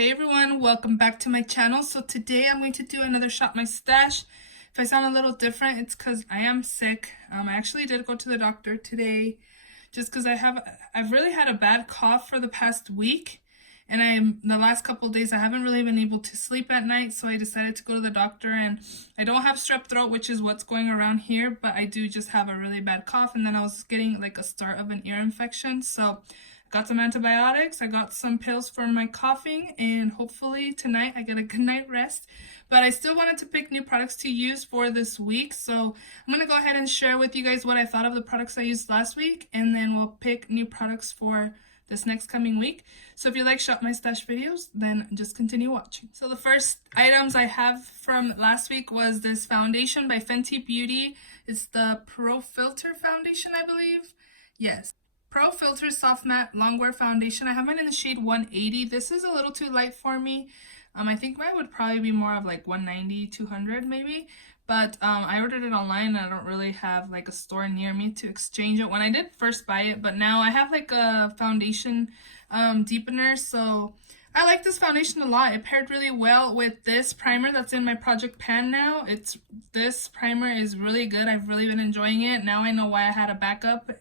Hey everyone, welcome back to my channel. So today I'm going to do another Shop My Stash. If I sound a little different, it's because I am sick. I actually did go to the doctor today just because I've really had a bad cough for the past week, and the last couple of days I haven't really been able to sleep at night, so I decided to go to the doctor. And I don't have strep throat, which is what's going around here, but I do just have a really bad cough, and then I was getting like a start of an ear infection. So got some antibiotics, I got some pills for my coughing, and hopefully tonight I get a good night rest. But I still wanted to pick new products to use for this week, so I'm going to go ahead and share with you guys what I thought of the products I used last week, and then we'll pick new products for this next coming week. So if you like Shop My Stash videos, then just continue watching. So the first items I have from last week was this foundation by Fenty Beauty. It's the Pro Filter foundation, I believe. Yes. Pro Filter Soft Matte Longwear Foundation. I have mine in the shade 180. This is a little too light for me. I think mine would probably be more of like 190, 200 maybe. But I ordered it online and I don't really have like a store near me to exchange it when I did first buy it. But now I have like a foundation deepener. So I like this foundation a lot. It paired really well with this primer that's in my project pan now. This primer is really good. I've really been enjoying it. Now I know why I had a backup.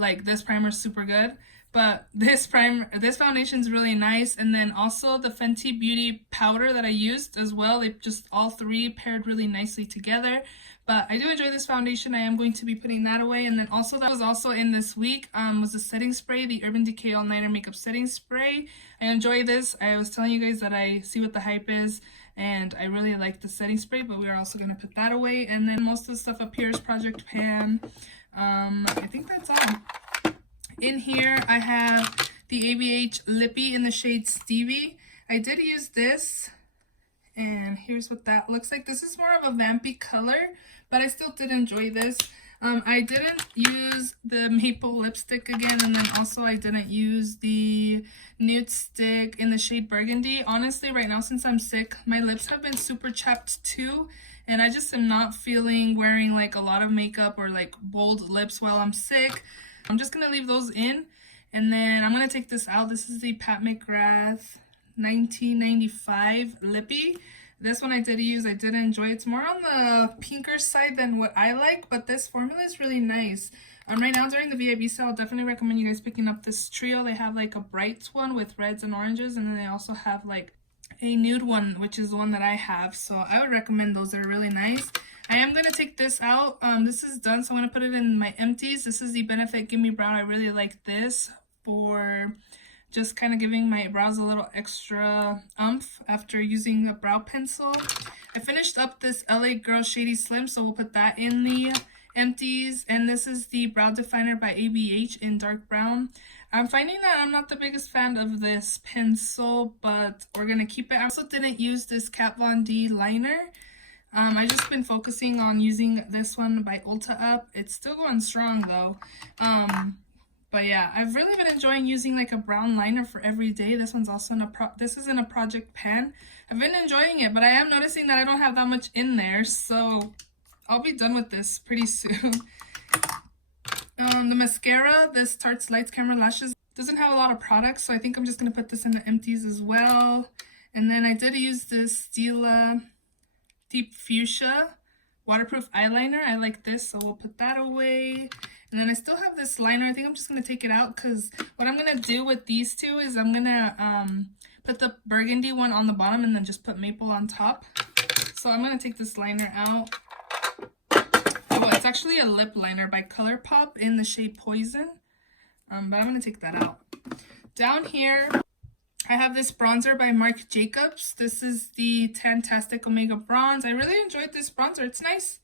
Like, this primer is super good, but this foundation is really nice. And then also the Fenty Beauty powder that I used as well, they just all three paired really nicely together. But I do enjoy this foundation. I am going to be putting that away. And then also that was also in this week was the setting spray, the Urban Decay All Nighter Makeup Setting Spray. I enjoy this. I was telling you guys that I see what the hype is, and I really like the setting spray, but we are also going to put that away. And then most of the stuff up here is Project Pan. I think that's all. In here, I have the ABH Lippy in the shade Stevie. I did use this, and here's what that looks like. This is more of a vampy color, but I still did enjoy this. I didn't use the maple lipstick again, and then also I didn't use the nude stick in the shade Burgundy. Honestly, right now, since I'm sick, my lips have been super chapped too, and I just am not feeling wearing like a lot of makeup or like bold lips while I'm sick. I'm just gonna leave those in, and then I'm gonna take this out. This is the Pat McGrath 1995 Lippy. This one I did use. I did enjoy it. It's more on the pinker side than what I like, but this formula is really nice. Right now during the VIB sale, I'll definitely recommend you guys picking up this trio. They have like a bright one with reds and oranges, and then they also have like a nude one, which is the one that I have. So I would recommend those. They're really nice. I am going to take this out. This is done, so I'm going to put it in my empties. This is the Benefit Gimme Brown. I really like this for just kind of giving my brows a little extra oomph after using a brow pencil. I finished up this LA Girl Shady Slim, so we'll put that in the empties. And this is the Brow Definer by ABH in dark brown. I'm finding that I'm not the biggest fan of this pencil, but we're going to keep it. I also didn't use this Kat Von D liner. I just been focusing on using this one by Ulta Up. It's still going strong though. But yeah, I've really been enjoying using like a brown liner for every day. This one's also this is in a Project Pan. I've been enjoying it, but I am noticing that I don't have that much in there, so I'll be done with this pretty soon. The mascara, this Tarte's Lights Camera Lashes, doesn't have a lot of products, so I think I'm just going to put this in the empties as well. And then I did use this Stila Deep Fuchsia waterproof eyeliner. I like this, so we'll put that away. And then I still have this liner. I think I'm just going to take it out, because what I'm going to do with these two is I'm going to put the burgundy one on the bottom and then just put maple on top. So I'm going to take this liner out. Oh, it's actually a lip liner by ColourPop in the shade Poison. But I'm going to take that out. Down here, I have this bronzer by Marc Jacobs. This is the Tantastic Omega Bronze. I really enjoyed this bronzer. It's nice.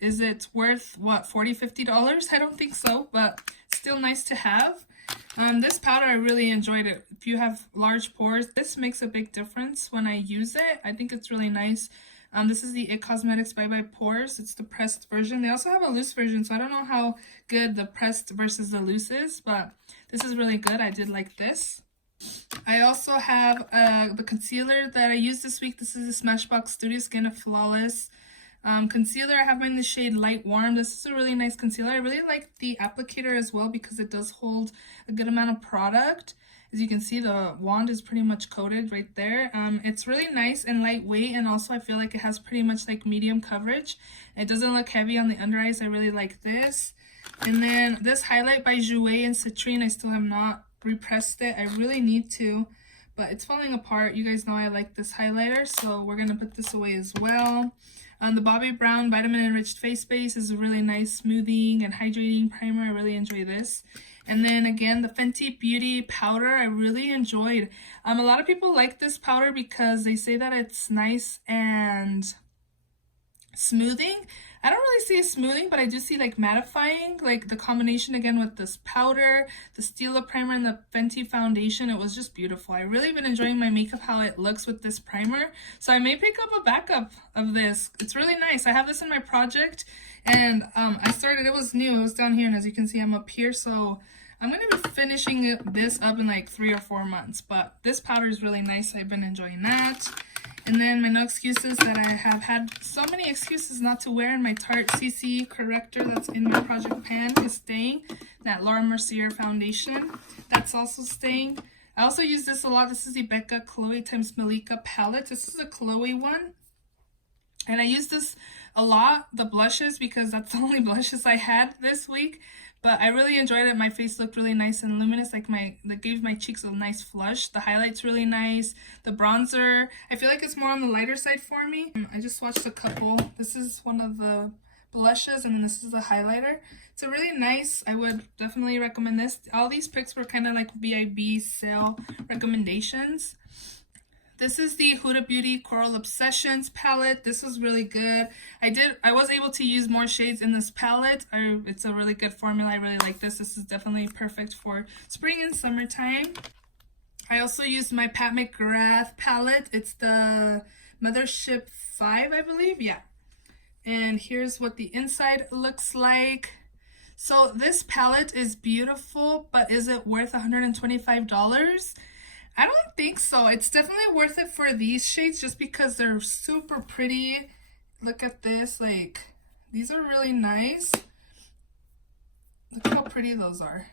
Is it worth, what, $40, $50? I don't think so, but it's still nice to have. This powder, I really enjoyed it. If you have large pores, this makes a big difference when I use it. I think it's really nice. This is the IT Cosmetics Bye Bye Pores. It's the pressed version. They also have a loose version, so I don't know how good the pressed versus the loose is, but this is really good. I did like this. I also have the concealer that I used this week. This is the Smashbox Studio Skin Flawless concealer. I have mine in the shade Light Warm. This is a really nice concealer. I really like the applicator as well because it does hold a good amount of product. As you can see, the wand is pretty much coated right there. It's really nice and lightweight, and also I feel like it has pretty much like medium coverage. It doesn't look heavy on the under eyes. I really like this. And then this highlight by Jouer and Citrine, I still have not repressed it. I really need to, but it's falling apart. You guys know I like this highlighter, so we're gonna put this away as well. The Bobbi Brown Vitamin Enriched Face Base is a really nice smoothing and hydrating primer. I really enjoy this. And then again, the Fenty Beauty powder, I really enjoyed. A lot of people like this powder because they say that it's nice and smoothing. I don't really see a smoothing, but I do see like mattifying, like the combination again with this powder, the Stila primer, and the Fenty foundation. It was just beautiful. I really been enjoying my makeup, how it looks with this primer. So I may pick up a backup of this. It's really nice. I have this in my project, and I started, it was new. It was down here, and as you can see, I'm up here. So I'm going to be finishing this up in like 3 or 4 months. But this powder is really nice. I've been enjoying that. And then my no excuses that I have had so many excuses not to wear, in my Tarte CC corrector that's in my project pan is staying. That Laura Mercier foundation, that's also staying. I also use this a lot. This is the Becca Chloe times Malika palette. This is a Chloe one. And I use this a lot, the blushes, because that's the only blushes I had this week. But I really enjoyed it. My face looked really nice and luminous. Like that gave my cheeks a nice flush. The highlight's really nice. The bronzer, I feel like it's more on the lighter side for me. I just swatched a couple. This is one of the blushes, and then this is the highlighter. It's a really nice, I would definitely recommend this. All these picks were kind of like VIB sale recommendations. This is the Huda Beauty Coral Obsessions palette. This was really good. I was able to use more shades in this palette. It's a really good formula. I really like this. This is definitely perfect for spring and summertime. I also used my Pat McGrath palette. It's the Mothership 5, I believe. Yeah. And here's what the inside looks like. So this palette is beautiful, but is it worth $125? I don't think so. It's definitely worth it for these shades just because they're super pretty. Look at this. Like, these are really nice. Look how pretty those are.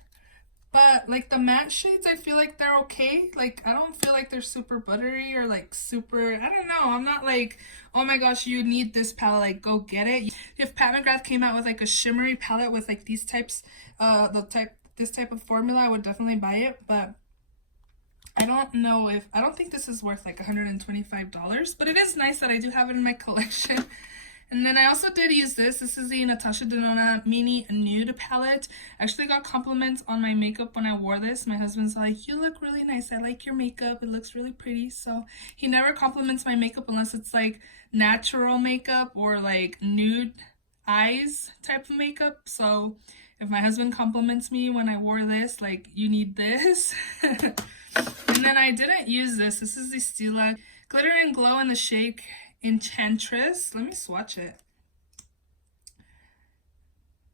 But like the matte shades, I feel like they're okay. Like, I don't feel like they're super buttery or like super, I don't know. I'm not like, oh my gosh, you need this palette, like go get it. If Pat McGrath came out with like a shimmery palette with like these types, this type of formula, I would definitely buy it. But I don't think this is worth like $125, but it is nice that I do have it in my collection. And then I also did use this. This is the Natasha Denona Mini Nude palette. I actually got compliments on my makeup when I wore this. My husband's like, you look really nice. I like your makeup. It looks really pretty. So he never compliments my makeup unless it's like natural makeup or like nude eyes type of makeup. So if my husband compliments me when I wore this, like, you need this. And then I didn't use this. This is the Stila Glitter and Glow in the shade Enchantress. Let me swatch it.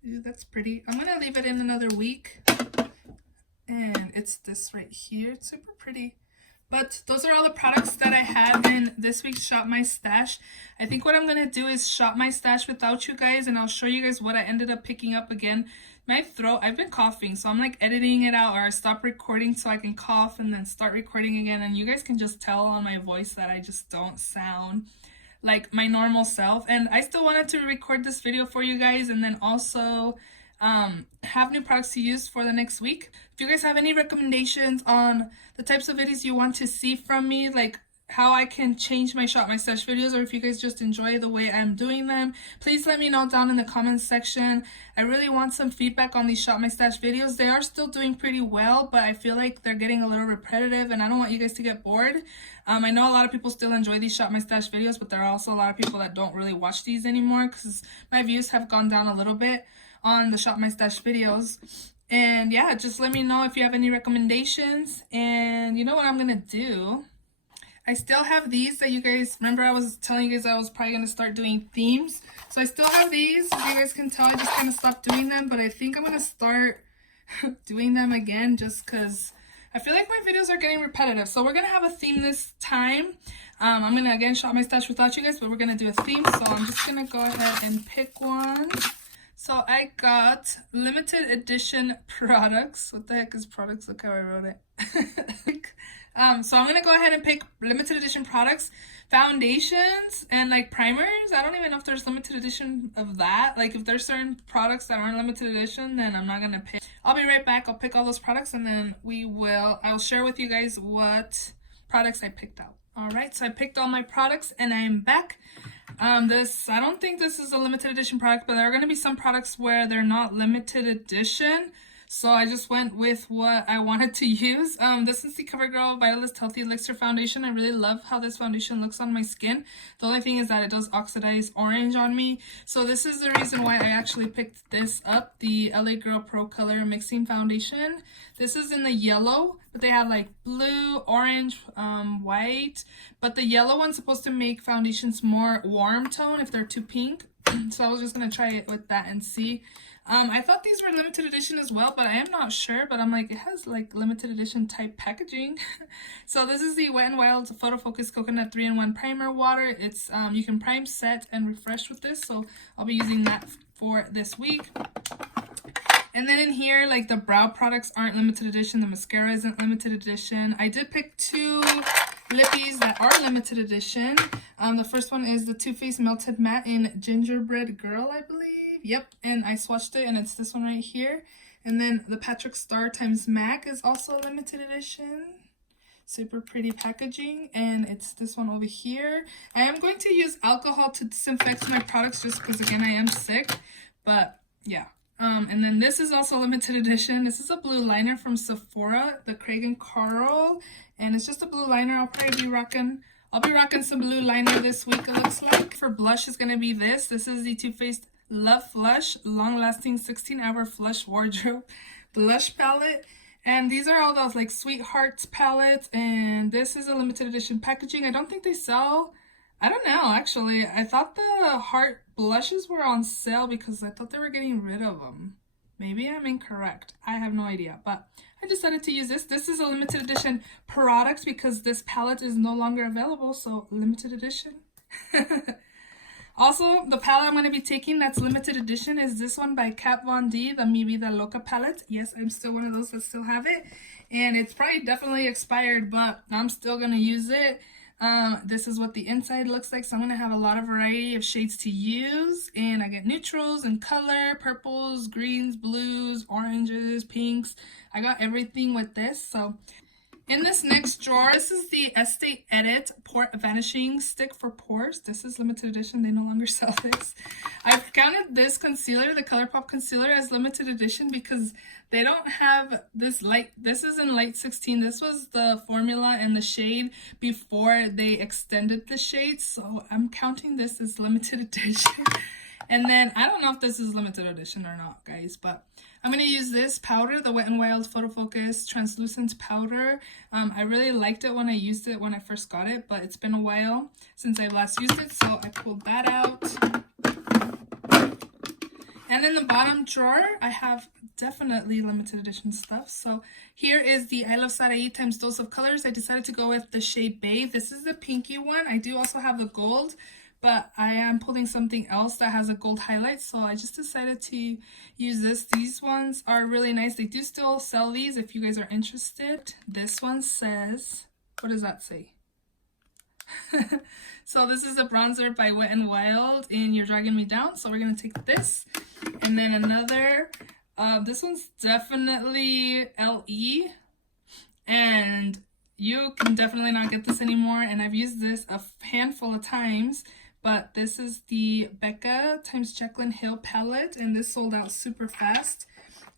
Ooh, that's pretty. I'm going to leave it in another week. And it's this right here. It's super pretty. But those are all the products that I had in this week's Shop My Stash. I think what I'm going to do is shop my stash without you guys, and I'll show you guys what I ended up picking up again. My throat, I've been coughing, so I'm like editing it out, or I stop recording so I can cough and then start recording again. And you guys can just tell on my voice that I just don't sound like my normal self. And I still wanted to record this video for you guys, and then also have new products to use for the next week. If you guys have any recommendations on the types of videos you want to see from me, like how I can change my Shop My Stash videos, or if you guys just enjoy the way I'm doing them, please let me know down in the comments section. I really want some feedback on these Shop My Stash videos. They are still doing pretty well, but I feel like they're getting a little repetitive, and I don't want you guys to get bored. I know a lot of people still enjoy these Shop My Stash videos, but there are also a lot of people that don't really watch these anymore because my views have gone down a little bit on the Shop My Stash videos. And yeah, just let me know if you have any recommendations. And you know what I'm gonna do? I still have these that you guys, remember I was telling you guys I was probably going to start doing themes. So I still have these. As you guys can tell, I just kind of stopped doing them. But I think I'm going to start doing them again just because I feel like my videos are getting repetitive. So we're going to have a theme this time. I'm going to, again, shop my stash without you guys, but we're going to do a theme. So I'm just going to go ahead and pick one. So I got limited edition products. What the heck is products? Look how I wrote it. So I'm gonna go ahead and pick limited edition products, foundations, and like primers. I don't even know if there's limited edition of that. Like if there's certain products that aren't limited edition, then I'm not gonna pick. I'll be right back. I'll pick all those products and then I'll share with you guys what products I picked out. All right, so I picked all my products and I am back. I don't think this is a limited edition product, but there are going to be some products where they're not limited edition. So I just went with what I wanted to use. This is the CoverGirl Vitalist Healthy Elixir Foundation. I really love how this foundation looks on my skin. The only thing is that it does oxidize orange on me. So this is the reason why I actually picked this up, the LA Girl Pro Color Mixing Foundation. This is in the yellow, but they have like blue, orange, white. But the yellow one's supposed to make foundations more warm tone if they're too pink. So I was just going to try it with that and see. I thought these were limited edition as well, but I am not sure. But I'm like, it has like limited edition type packaging. So this is the Wet n Wild Photo Focus Coconut 3-in-1 Primer Water. It's you can prime, set, and refresh with this. So I'll be using that for this week. And then in here, like the brow products aren't limited edition. The mascara isn't limited edition. I did pick two lippies that are limited edition. The first one is the Too Faced Melted Matte in Gingerbread Girl, I believe. Yep, and I swatched it, and it's this one right here. And then the Patrick Star times MAC is also a limited edition. Super pretty packaging, and it's this one over here. I am going to use alcohol to disinfect my products just because, again, I am sick. But, yeah. And then this is also limited edition. This is a blue liner from Sephora, the Craig and Carl. And it's just a blue liner. I'll be rocking some blue liner this week, it looks like. For blush is going to be this. This is the Too Faced Love Flush Long Lasting 16-Hour Flush Wardrobe Blush Palette. And these are all those like Sweethearts palettes. And this is a limited edition packaging. I don't think they sell... I don't know, actually. I thought the heart blushes were on sale because I thought they were getting rid of them. Maybe I'm incorrect. I have no idea. But I decided to use this. This is a limited edition product because this palette is no longer available. So limited edition. Also, the palette I'm going to be taking that's limited edition is this one by Kat Von D, the Mi Vida Loca palette. Yes, I'm still one of those that still have it. And it's probably definitely expired, but I'm still going to use it. This is what the inside looks like, so I'm going to have a lot of variety of shades to use, and I get neutrals and color, purples, greens, blues, oranges, pinks. I got everything with this. So in this next drawer, this is the Estee Edit Pore Vanishing Stick for Pores. This is limited edition. They no longer sell this. I've counted this concealer, the ColourPop concealer, as limited edition because they don't have this light. This is in light 16. This was the formula and the shade before they extended the shade. So I'm counting this as limited edition. And then I don't know if this is limited edition or not, guys, but I'm going to use this powder, the Wet n Wild Photo Focus Translucent Powder. I really liked it when I used it when I first got it, but it's been a while since I last used it, so I pulled that out. And in the bottom drawer, I have definitely limited edition stuff. So here is the I Love Sarai times Dose of Colors. I decided to go with the shade Babe. This is the pinky one. I do also have the gold, but I am pulling something else that has a gold highlight. So I just decided to use this. These ones are really nice. They do still sell these if you guys are interested. This one says, what does that say? So this is a bronzer by Wet n Wild in You're Dragging Me Down. So we're going to take this. And then another, this one's definitely LE. And you can definitely not get this anymore. And I've used this a handful of times. But this is the Becca times Jaclyn Hill palette. And this sold out super fast.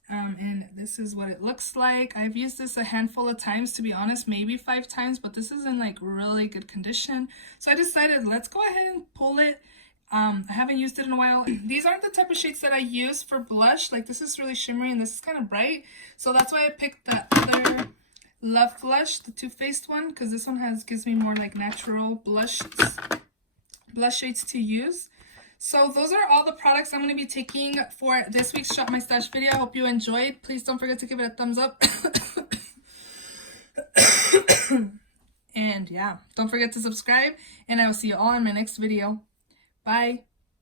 And this is what it looks like. I've used this a handful of times, to be honest, maybe 5 times, but this is in like really good condition. So I decided let's go ahead and pull it. I haven't used it in a while. These aren't the type of shades that I use for blush. Like this is really shimmery and this is kind of bright. So that's why I picked the other Love Flush, the Too Faced one, because this one gives me more like natural blush shades to use. So those are all the products I'm going to be taking for this week's Shop My Stash video. I hope you enjoyed. Please don't forget to give it a thumbs up. And yeah, don't forget to subscribe. And I will see you all in my next video. Bye.